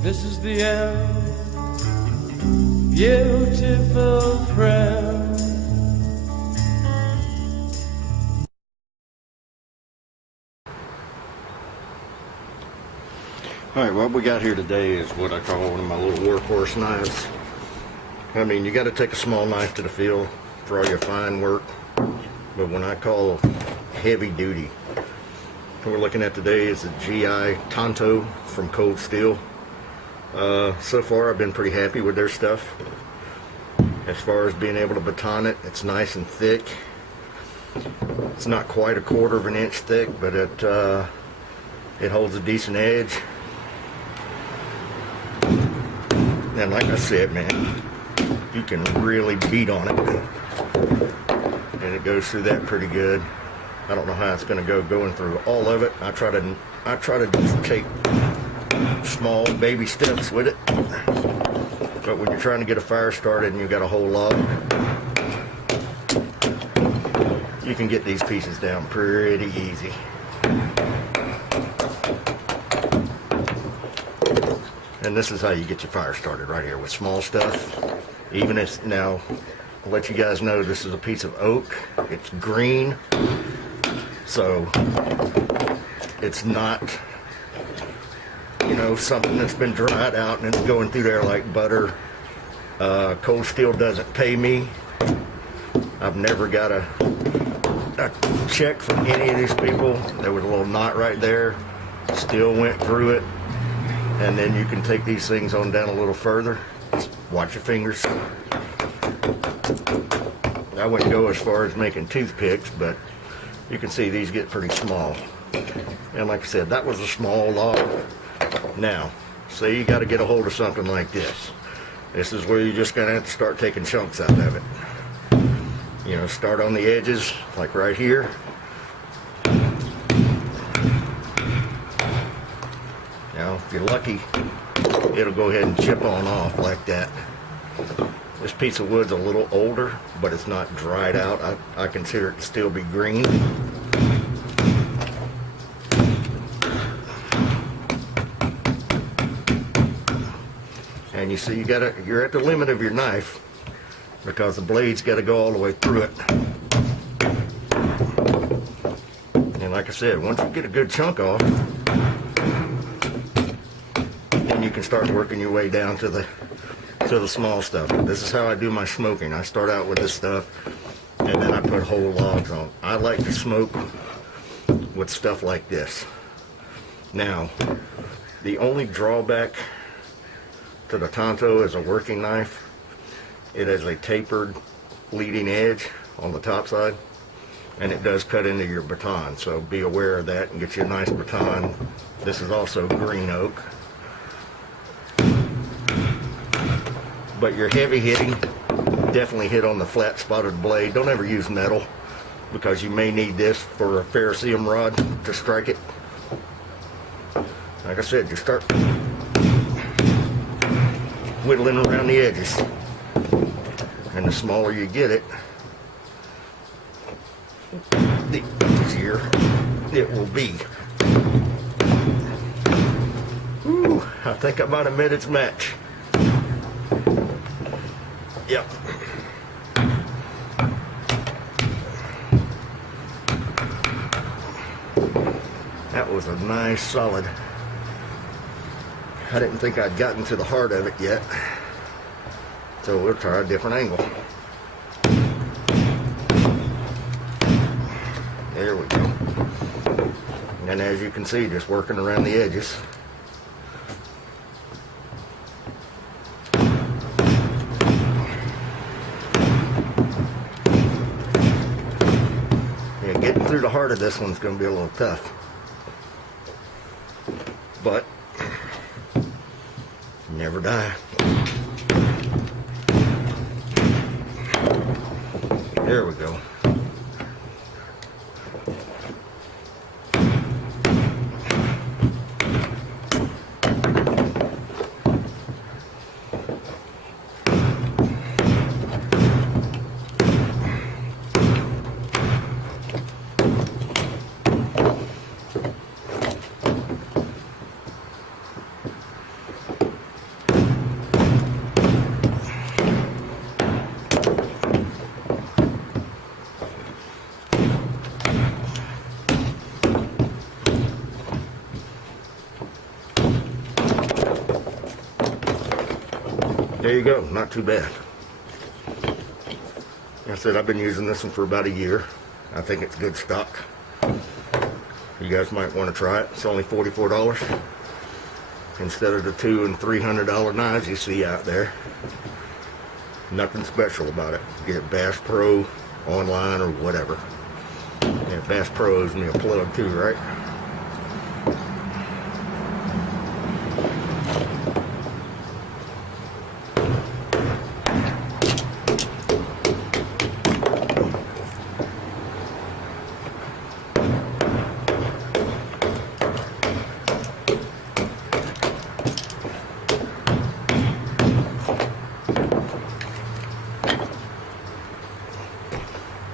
This is the end, beautiful friend. Alright, what we got here today is what I call one of my little workhorse knives. I mean, you got to take a small knife to the field for all your fine work, but when I call heavy duty, what we're looking at today is a GI Tanto from Cold Steel. So far I've been pretty happy with their stuff. As far as being able to baton it, it's nice and thick. It's not quite a 1/4 of an inch thick, but it holds a decent edge. And like I said, man, you can really beat on it, and it goes through that pretty good. I don't know how it's going to go going through all of it. I try to just take small baby steps with it. But when you're trying to get a fire started and you've got a whole log, you can get these pieces down pretty easy. And this is how you get your fire started, right here with small stuff. Even if, now, I'll let you guys know this is a piece of oak. It's green, so it's not, you know, something that's been dried out and it's going through there like butter. Cold Steel doesn't pay me. I've never got a check from any of these people. There was a little knot right there. Still went through it. And then you can take these things on down a little further. Just watch your fingers. I wouldn't go as far as making toothpicks, but you can see these get pretty small. And like I said, that was a small log. Now, say you got to get a hold of something like this. This is where you're just going to have to start taking chunks out of it. You know, start on the edges, like right here. Now, if you're lucky, it'll go ahead and chip on off like that. This piece of wood's a little older, but it's not dried out. I consider it to still be green. And you see, you're at the limit of your knife because the blade's got to go all the way through it. And like I said, once you get a good chunk off, you can start working your way down to the small stuff. This is how I do my smoking. I start out with this stuff and then I put whole logs on. I like to smoke with stuff like this. Now, the only drawback to the Tanto as a working knife, it has a tapered leading edge on the top side, and it does cut into your baton, so be aware of that and get you a nice baton. This is also green oak. But your heavy hitting, definitely hit on the flat spotted blade. Don't ever use metal, because you may need this for a ferricium rod to strike it. Like I said, just start whittling around the edges. And the smaller you get it, the easier it will be. Ooh, I think I might have met its match. Yep. That was a nice solid. I didn't think I'd gotten to the heart of it yet. So we'll try a different angle. There we go. And as you can see, just working around the edges. Getting through the heart of this one's going to be a little tough, but never die. There we go. there you go, not too bad. Like I said, I've been using this one for about a year. I think it's good stock. You guys might want to try it. It's only $44 instead of the $200 and $300 knives you see out there. Nothing special about it. Get it Bass Pro online or whatever. Yeah, Bass Pro owes me a plug too, right?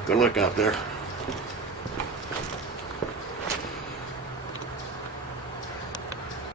Good luck out there.